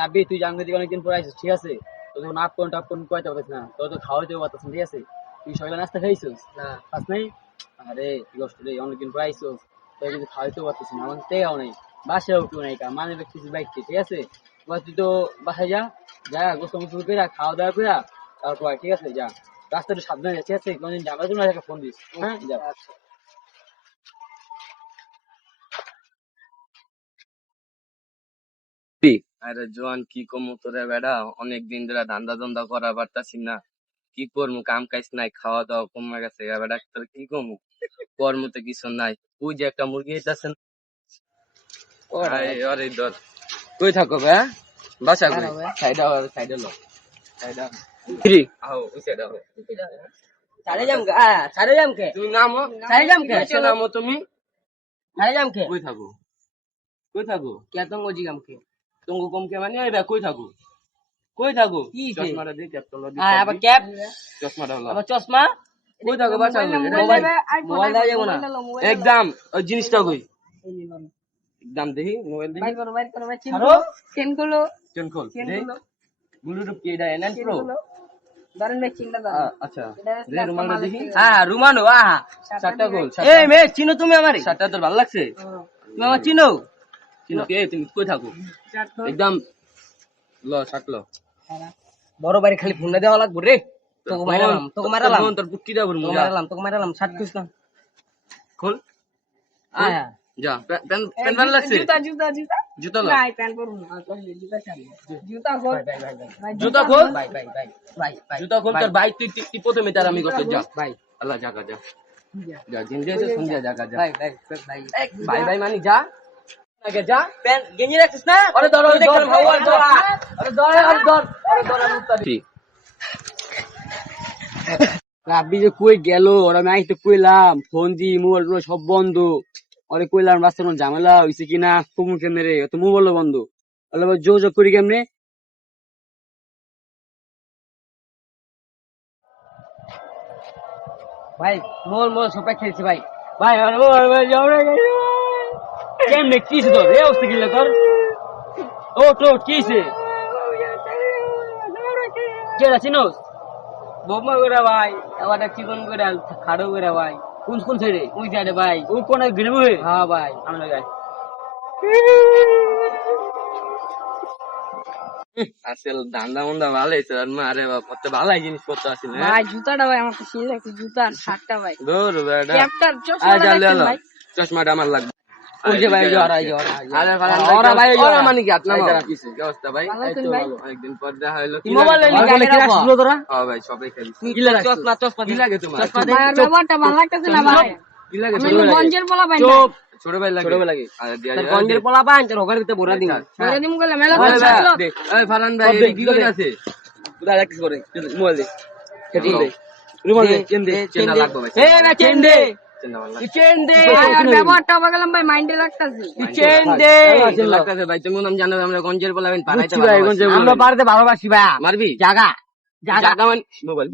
রাব্বি তুই জানবি তুই অনেকদিন পর আইছিস, ঠিক আছে? তোর তো নাপ কোন টাপ কোন কয়তে পারছিস না, তোর তো খাওয়াইতেও পারছিস না, ঠিক আছে? তুই সকালে নাস্তা খাইছিস না পাস নাই? আরে কি কষ্ট রে, অনেকদিন পর আইছিস, তোর কিন্তু খাওয়াইতেও পারছিস না, আমার টেকাও নাই, বাসায়ও কেউ নাই, মানে ব্যক্তি বাইক, ঠিক আছে? এবার তুই তো বাসায় যা, যা গোসল মোসল করে খাওয়া দাওয়া করে তারপর আয়, ঠিক আছে? যা, রাস্তাটা সাবধানে যা, ঠিক আছে? কোনদিন যাবার জন্য একটা ফোন দিস, হ্যাঁ? যা। আচ্ছা আরে জোয়ান কি কমু তোরে বেড়া, অনেকদিন ধরে ধান্দা ধন্দা করা পারতাছি না। কি করমু, কাম কাজ নাই, খাওয়া দাওয়া কমে গেছে বেড়া, তোর কি কমু, কর্মতে কিছু নাই। ওই যে একটা মুরগি হইতাছে না, আরে ধর। কই থাকো বে, বাসা কই? সাইডা সাইডা লো, সাইডা ফ্রি আও, ওই সাইডা আও। সারে যাম কে সারে যাম কে তুমি নামো, সারে যাম কে নিচে নামো তুমি। সারে যাম কে কই থাকো, কই থাকো? কে তো মজি গাম কে তুমি কম কে মানে এই বে, কই থাকো, কই থাকো? কি কে? চশমাটা দে, ক্যাপ তোলা দি, আবার ক্যাপ চশমাটা হলো। আবার চশমা কই থাকো বাসা কই? মোবাইল মোবাইল দাও যাবো না একদম ওই জিনিসটা কই, একদম দেখি মোবাইল দেখি। আরো চেন গুলো চেন খোল দে, ব্লুটুথ কি এটা এনএন প্রো? ধরেন মেশিনটা আচ্ছা দে, রুমালটা দেখি। রুমানো শার্টটা খোল, এই মে চিনো তুমি আমারে শার্টটা তোর ভালো লাগছে? তুমি আমার চিনো চিনো কে তুমি, কই থাকো? একদম ল শার্ট ল। বড় বাড়ি খালি ফোন দেওয়া লাগবো রে তোকে মারালাম তোর পুটকিটা বলমু, তোকে মারালাম শার্ট খুঁজ না খোল আয়া যা। প্যান প্যান ভালো লাগছে? জুতা জুতা জুতা জুতা ল, নাই প্যান্ট পরুন না জুতা চাই জুতা খোল জুতা খোল, ভাই জুতা খোল। তোর বাইক তুই প্রথমে তার আমি করতে যা। ভাই আল্লাহ জাগা যা, যা জিন্দে আছে সন্ধ্যা জাগা যা। ভাই ভাই ভাই মানি যা, আগে যা। প্যান্ট গেঞ্জি রাখছিস না আরে ধর আরে ধর ভাই, আরে ধর আরে ধর আরে ধর আমি উত্তারি। রাব্বি যে কই গেল, ওরা আমি আইতে কইলাম, ফোন দি মোবাইল টোবাইল সব বন্ধ, ওরে কইলাম রাস্তার কোনো ঝামেলা হইছে কিনা, কমু কেমনে রে, তো মোবাইল বন্ধ, ওরা যোগাযোগ করি কেমনে? ভাই মোল সবাই খেলছি ভাই ভাই কেমনে কিছে তোর এই অবস্থা কিলে তোর? ও তো কিছে কেডা চিনোস? বোমা করে ভাই আবার চিকন করে খাড়ো করে ভাই কোন কোন সাইডে? ওই সাইডে ভাই ওই কোন গিরে বই? হ্যাঁ ভাই আমি লাগাই আসল ধান্দা মন্দা ভালো হয়েছে আর মা, আরে বাপ কত ভালো জিনিস করতে আসিল। ভাই জুতাটা ভাই আমার খুশি লাগছে জুতা আর শার্টটা ভাই দূর বেটা, ক্যাপটার চশমাটা দেখেন ভাই চশমাটা আমার লাগবে। ওই যে ভাই আরে ওরা ভাই ওরা মানে কি আপনার ওরা কি অবস্থা ভাই? ভালো আছেন ভাই অনেকদিন পর দেখা হলো। কি মোবাইল বলে কি রাখছিস তোরা? হ্যাঁ ভাই সবাই খেলি। চশমা কি লাগে তোমার? ভাইয়ের ব্যবহারটা ভালো লাগতেছে না ভাই কি লাগে? আমি গঞ্জের বলা পাই না চুপ, ছোট ভাই লাগে, ছোট ভাই লাগে। আরে দিয়া তোর গঞ্জের পোলা পান তোর হকার ভিতরে ভরা দিন ধরে দিমু গেলে মেলা আরে পয়সা ছিল ভাই, এই ফারহান ভাই সব দে, কি সব দে। আছে? কোথায় রাখছিস করে মোবাইল দে, চেন দে রুমাল দে, চেন দে, চেনটা লাগবে ভাই, এ না চেন দে চেনটা ভালো লাগবে। চেন দে ভাইয়ের ব্যবহারটা গেলাম ভাই মাইন্ডে লাগতাছে চেন দে চেন লাগতেছে ভাই, তুমি নাম জানো আমরা গঞ্জের বলাবেন পারাইতে বুঝছি ভাই, গঞ্জের ভালোবাসি। আমরা বাড়িতে ভালোবাসি ভাই মারবি জাগা জাগা মানে মোবাইল